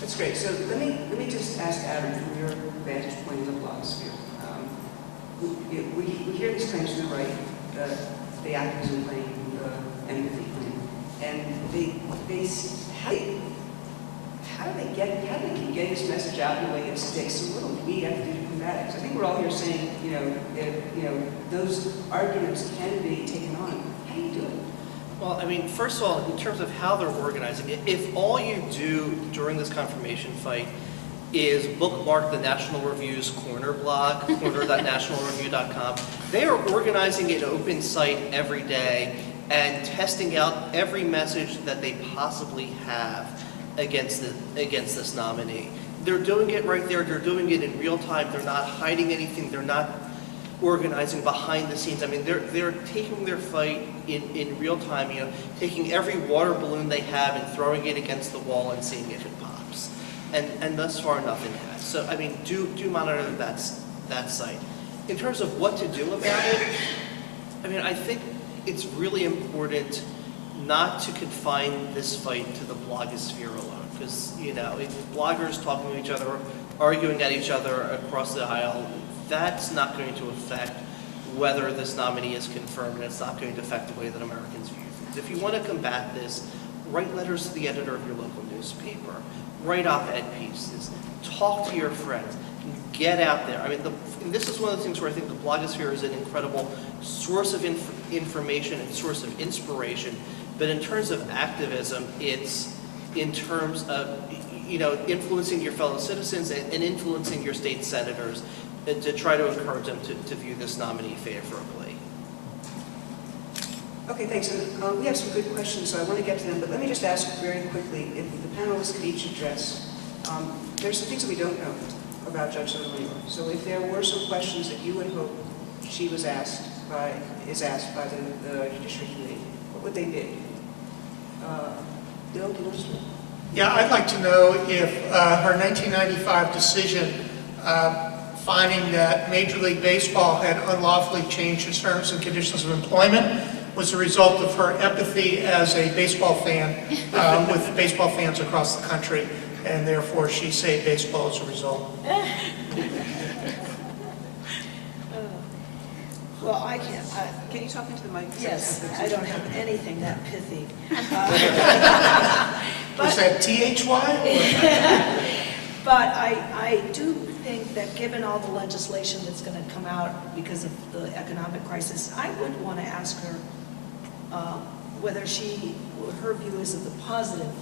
That's great. So let me just ask Aron, from your vantage point in the blogosphere. We hear these claims from the right, the activism claim, the empathy claim, and how do they keep getting this message out in a way that sticks? So what do we have to do to combat it? 'Cause I think we're all here saying, those arguments can be taken on. How do you do it? Well, I mean, first of all, in terms of how they're organizing it, if all you do during this confirmation fight is bookmark the National Review's corner blog, corner.nationalreview.com, they are organizing an open site every day and testing out every message that they possibly have against this nominee. They're doing it right there. They're doing it in real time. They're not hiding anything. They're not organizing behind the scenes. I mean, they're taking their fight in real time, taking every water balloon they have and throwing it against the wall and seeing if it pops. And thus far, nothing has. So, I mean, do monitor that site. In terms of what to do about it, I mean, I think it's really important not to confine this fight to the blogosphere alone, because, bloggers talking to each other, arguing at each other across the aisle, that's not going to affect whether this nominee is confirmed, and it's not going to affect the way that Americans view things. If you want to combat this, write letters to the editor of your local newspaper, write op-ed pieces, talk to your friends, get out there. I mean, this is one of the things where I think the blogosphere is an incredible source of information and source of inspiration, but in terms of activism, it's in terms of influencing your fellow citizens and influencing your state senators to try to encourage them to view this nominee favorably. Okay, thanks. And, we have some good questions, so I want to get to them, but let me just ask very quickly, if the panelists could each address, there's some things that we don't know about Judge Sotomayor. So if there were some questions that you would hope she was asked by the Judiciary Committee, what would they be? Bill, do you want to start? Yeah, I'd like to know if her 1995 decision finding that Major League Baseball had unlawfully changed its terms and conditions of employment was a result of her empathy as a baseball fan with baseball fans across the country, and therefore she saved baseball as a result. Well, I can't. Can you talk into the mic? Yes, I don't have anything that pithy. Was that THY? But I do think that given all the legislation that's going to come out because of the economic crisis, I would want to ask her whether her view is of the positive,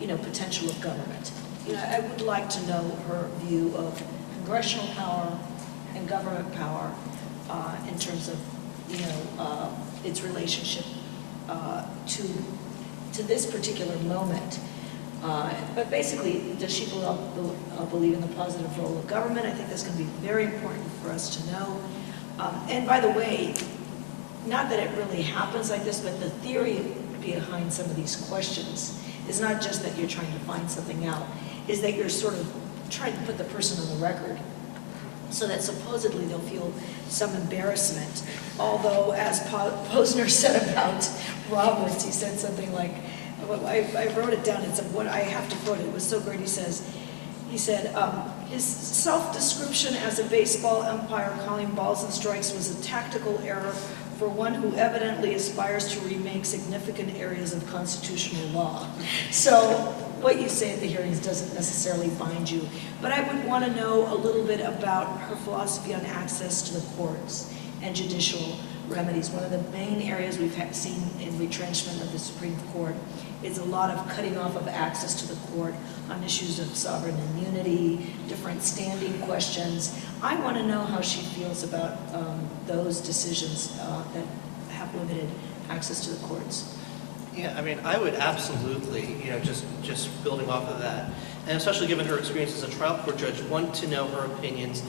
potential of government. I would like to know her view of congressional power and government power in terms of, its relationship to this particular moment. But basically, does she believe in the positive role of government? I think that's going to be very important for us to know. And by the way, not that it really happens like this, but the theory behind some of these questions is not just that you're trying to find something out, is that you're sort of trying to put the person on the record so that supposedly they'll feel some embarrassment. Although, as Posner said about Roberts, he said something like, I wrote it down, it's what I have to quote it, it was so great, he said, his self-description as a baseball umpire calling balls and strikes was a tactical error for one who evidently aspires to remake significant areas of constitutional law. So what you say at the hearings doesn't necessarily bind you, but I would want to know a little bit about her philosophy on access to the courts and judicial remedies. One of the main areas we've seen in retrenchment of the Supreme Court is a lot of cutting off of access to the court on issues of sovereign immunity, different standing questions. I want to know how she feels about those decisions that have limited access to the courts. Yeah, I mean, I would absolutely, just building off of that, and especially given her experience as a trial court judge, want to know her opinions.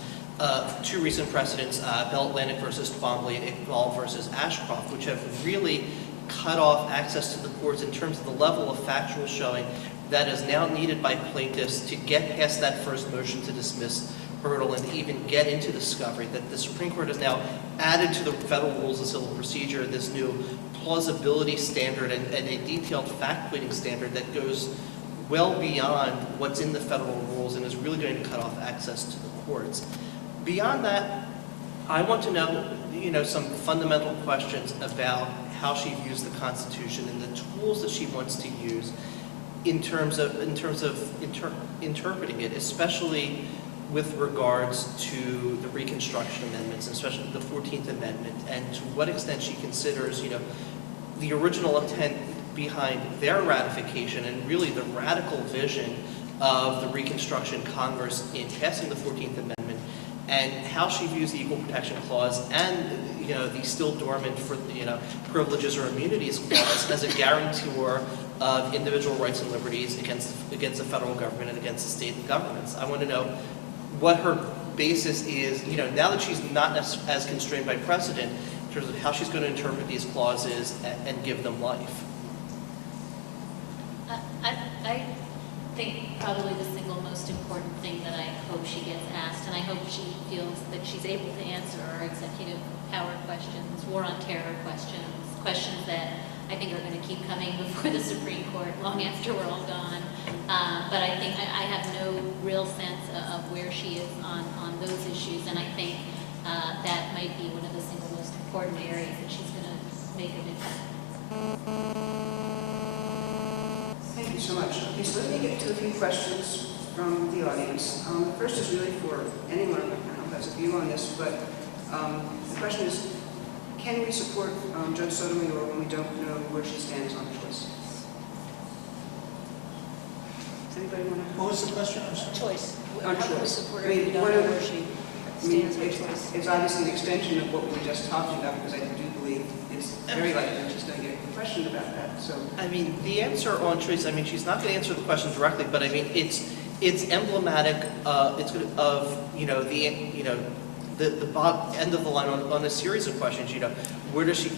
Two recent precedents, Bell Atlantic versus Twombly and Iqbal versus Ashcroft, which have really cut off access to the courts in terms of the level of factual showing that is now needed by plaintiffs to get past that first motion to dismiss hurdle and even get into discovery, that the Supreme Court has now added to the federal rules of civil procedure this new plausibility standard and a detailed fact-pleading standard that goes well beyond what's in the federal rules and is really going to cut off access to the courts. Beyond that, I want to know, some fundamental questions about how she views the Constitution and the tools that she wants to use in terms of interpreting it, especially with regards to the Reconstruction Amendments, especially the 14th Amendment, and to what extent she considers, the original intent behind their ratification and really the radical vision of the Reconstruction Congress in passing the 14th Amendment, and how she views the Equal Protection Clause and the still dormant for privileges or immunities clause as a guarantor of individual rights and liberties against the federal government and against the state governments. I want to know what her basis is, now that she's not as constrained by precedent, in terms of how she's going to interpret these clauses and give them life. I think probably the single most important thing that I hope she gets asked, and I hope she feels that she's able to answer, are executive power questions, war on terror questions that I think are going to keep coming before the Supreme Court long after we're all gone. But I think I have no real sense of where she is on those issues, and I think that might be one of the single most important areas that she's going to make an impact. Thank you so much. Okay, so let me get to a few questions from the audience. The first is really for anyone on the panel who has a view on this, but the question is, can we support Judge Sotomayor when we don't know where she stands on the choice? Does anybody want to? What was the question? I'm sorry. Choice. On How can we choice. support I her if mean, we don't one know of the- where she I mean, stands on choice? it's obviously an extension of what we were just talking about, because I do believe it's very likely that she's going to get questioned about that. So, I mean, the answer on choice, I mean, she's not going to answer the question directly, but I mean, it's emblematic the end of the line on a series of questions. What does she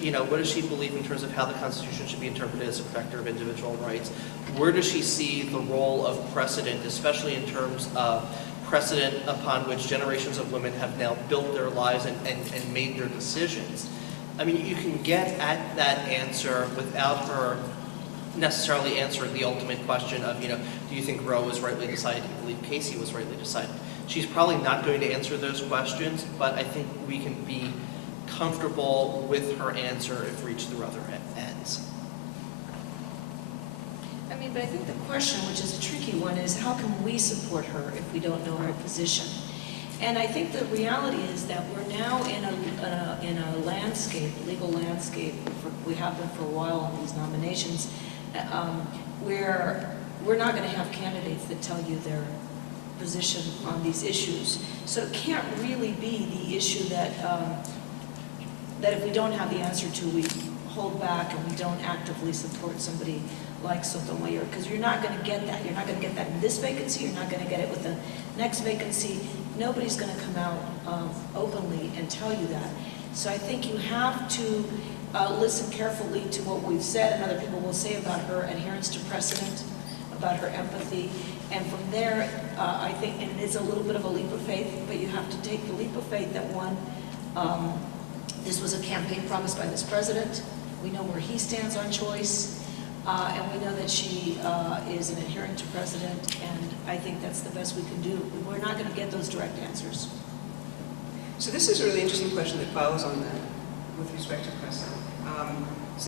believe in terms of how the Constitution should be interpreted as a protector of individual rights? Where does she see the role of precedent, especially in terms of precedent upon which generations of women have now built their lives and made their decisions? I mean, you can get at that answer without her necessarily answering the ultimate question of, do you think Roe was rightly decided? Do you believe Casey was rightly decided? She's probably not going to answer those questions, but I think we can be comfortable with her answer if reached through other ends. I mean, but I think the question, which is a tricky one, is how can we support her if we don't know her position? And I think the reality is that we're now in a landscape, legal landscape, we have been for a while on these nominations, where we're not going to have candidates that tell you their position on these issues. So it can't really be the issue that if we don't have the answer to, we hold back and we don't actively support somebody like Sotomayor, because you're not going to get that. You're not going to get that in this vacancy. You're not going to get it with the next vacancy. Nobody's going to come out openly and tell you that. So I think you have to listen carefully to what we've said and other people will say about her adherence to precedent, about her empathy. And from there, I think, and it's a little bit of a leap of faith, but you have to take the leap of faith that one, this was a campaign promise by this president. We know where he stands on choice. And we know that she is an adherent to precedent, and I think that's the best we can do. We're not going to get those direct answers. so this is a really interesting question that follows on that with respect to precedent.